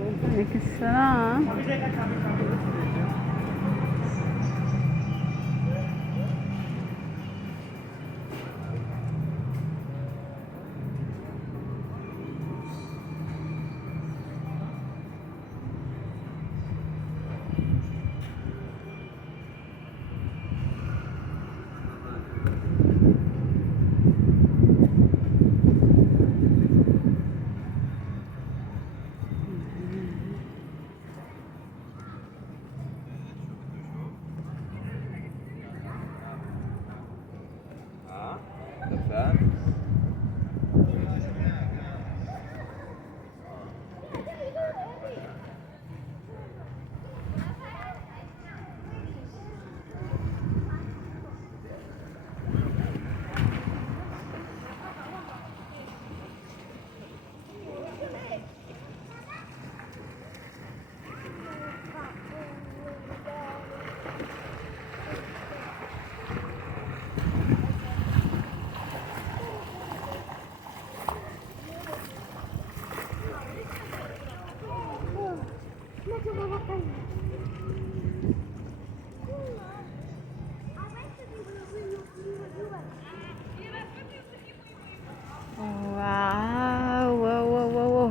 عليك السلام.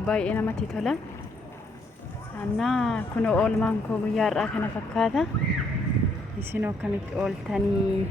baay'ee namatti tola. Annaa kun oolmaan koo guyyaa har'aa kana fakkaata. Isin akkamitti ooltanii?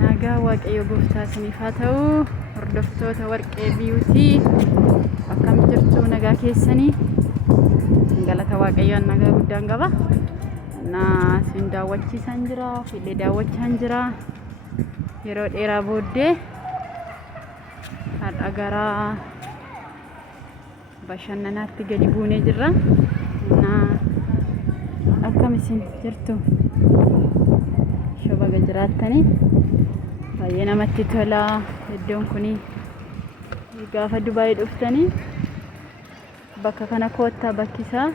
Nagaa waaqayyo gooftaa isiniif haa ta'u. Hordoftoota Warqee Biyuutii akkam jirtu? Nagaa keessanii? Galata waaqayyoon nagaa guddaan qaba. Isin daawwachiisan jira, fiillee daawwachaan jira. Yeroo dheeraa booddee har'a gara bashannanaatti gadi buunee jirra. Akkam isin jirtu? Shobaga jiraattanii? Baay'ee namatti tola. Iddoon kuni gaafa Dubaay dhuftanii bakka kana koottaa. Bakki isaa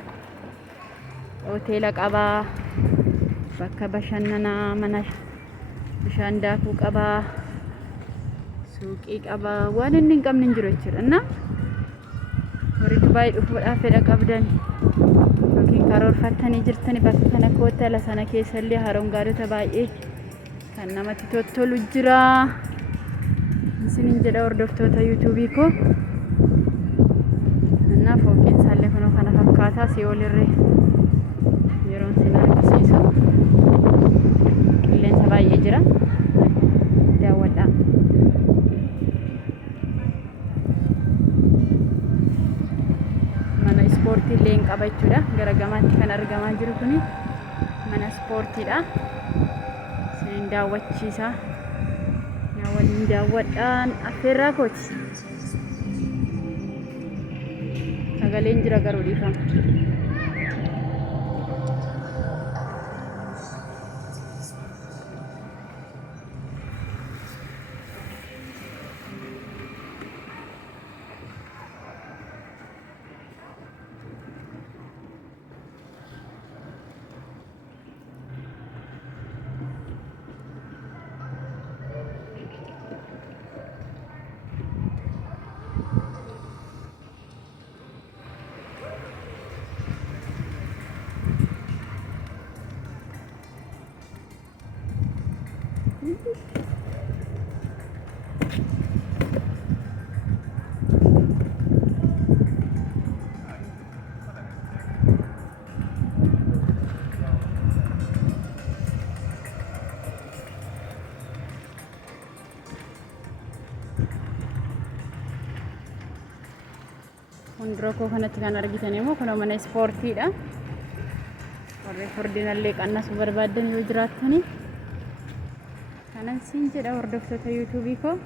hoteela qabaa, bakka bashannanaa, mana bishaan daakuu qabaa, suuqii qabaa, waan inni hin qabne hin jiru jechuudha. Warri Dubaay dhufuudhaaf fedha qabdan yookiin karoorfattanii jirtanii bakka kana koottaa. Lasana keessallee haroon gaarota baay'ee kan namatti tottolu jira. Isinin jedha hordoftoota yuutuubii koo. Fooqeen isaallee kunoo kana fakkaata. Si'ool irree yeroon isin argisiisu qilleensa baay'ee jira. Daawwadhaa. Mana ispoortii illee hin qaba jechuudha. Gara gamaatti kan argamaa jiru kuni mana ispoortiidha. Isin daawwachiisa. Waliin daawwadhaan affeerraa kooti. Sagaleen jira garuu dhiifama. Fuuldura koo kanatti kan argitan immoo kun mana ispoortiidha. Warri furdinallee qannasuu barbaadan yoo jiraatanii kanan siin jedha hordoftoota yuutuubii koo